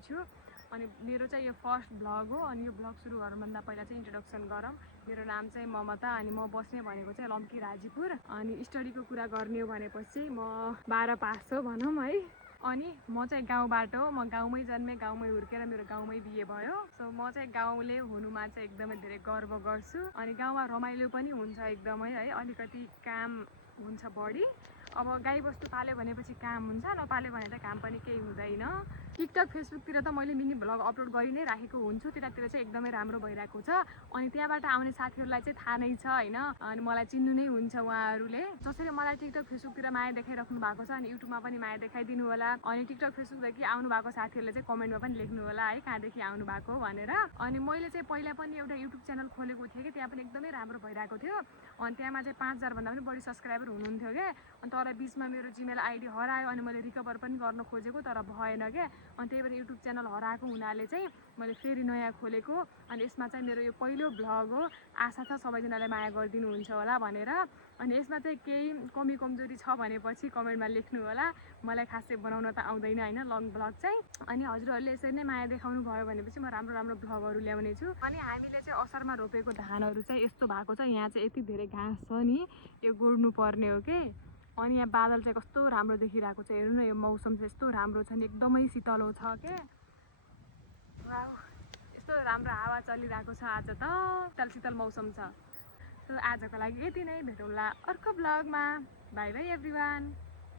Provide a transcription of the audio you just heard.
छु। अनि मेरो चाहिँ यो फर्स्ट ब्लग हो। अनि यो ब्लग सुरु गर्नुभन्दा पहिला चाहिँ इन्ट्रोडक्सन गरौँ। मेरो नाम चाहिँ ममता अनि म बस्ने भनेको चाहिँ लम्की राजीपुर। अनि स्टडीको कुरा गर्ने हो भनेपछि म 12 पास हो भनौँ है। अनि म चाहिँ गाउँबाट हो, म गाउँमै जन्मेँ, गाउँमै हुर्केर मेरो गाउँमै बिहे भयो। सो म चाहिँ गाउँले हुनुमा चाहिँ एकदमै धेरै गर्व गर्छु। अनि गाउँमा रमाइलो पनि हुन्छ एकदमै है, अलिकति काम हुन्छ बढी। अब गाईबस्तु पाल्यो भनेपछि काम हुन्छ, नपाल्यो भने त काम पनि केही हुँदैन। टिकटक फेसबुकतिर त मैले मिनी भ्लग अपलोड गरि नै राखेको हुन्छु, त्यतातिर चाहिँ एकदमै राम्रो भइरहेको छ। अनि त्यहाँबाट आउने साथीहरूलाई चाहिँ थाहा नै छ होइन, अनि मलाई चिन्नु नै हुन्छ उहाँहरूले। जसरी मलाई टिकटक फेसबुकतिर माया देखाइराख्नु भएको छ अनि युट्युबमा पनि माया देखाइदिनु होला। अनि टिकटक फेसबुकदेखि आउनु भएको साथीहरूले चाहिँ कमेन्टमा पनि लेख्नु होला है कहाँदेखि आउनु भएको भनेर। अनि मैले चाहिँ पहिला पनि एउटा युट्युब च्यानल खोलेको थिएँ कि त्यहाँ पनि एकदमै राम्रो भइरहेको थियो। अनि त्यहाँमा चाहिँ 5000 भन्दा पनि बढी सब्सक्राइबर हुनुहुन्थ्यो क्या। अनि तर बिचमा मेरो जिमेल आइडी हरायो अनि मैले रिकभर पनि गर्न खोजेको तर भएन क्या। अनि त्यही भएर युट्युब च्यानल हराएको हुनाले चाहिँ मैले फेरि नयाँ खोलेको। अनि यसमा चाहिँ मेरो यो पहिलो भ्लग हो। आशा छ सबैजनाले माया गरिदिनुहुन्छ होला भनेर। अनि यसमा चाहिँ केही कमी कमजोरी छ भनेपछि कमेन्टमा लेख्नु होला। मलाई खासै बनाउन त आउँदैन होइन लङ भ्लग चाहिँ। अनि हजुरहरूले यसरी नै माया देखाउनु भयो भनेपछि म राम्रो राम्रो भ्लगहरू ल्याउने छु। अनि हामीले चाहिँ असारमा रोपेको धानहरू चाहिँ यस्तो भएको छ। यहाँ चाहिँ यति धेरै घाँस छ नि, यो गोड्नु पर्ने हो के। अनि यहाँ बादल चाहिँ कस्तो राम्रो देखिरहेको छ, हेर्नु न यो मौसम चाहिँ यस्तो राम्रो छ नि, एकदमै शीतलो छ के। वाउ, यस्तो राम्रो हावा चलिरहेको छ आज त, शीतल शीतल मौसम छ। सो आजको लागि यति नै, भेटौँला अर्को भ्लगमा। By by everyone.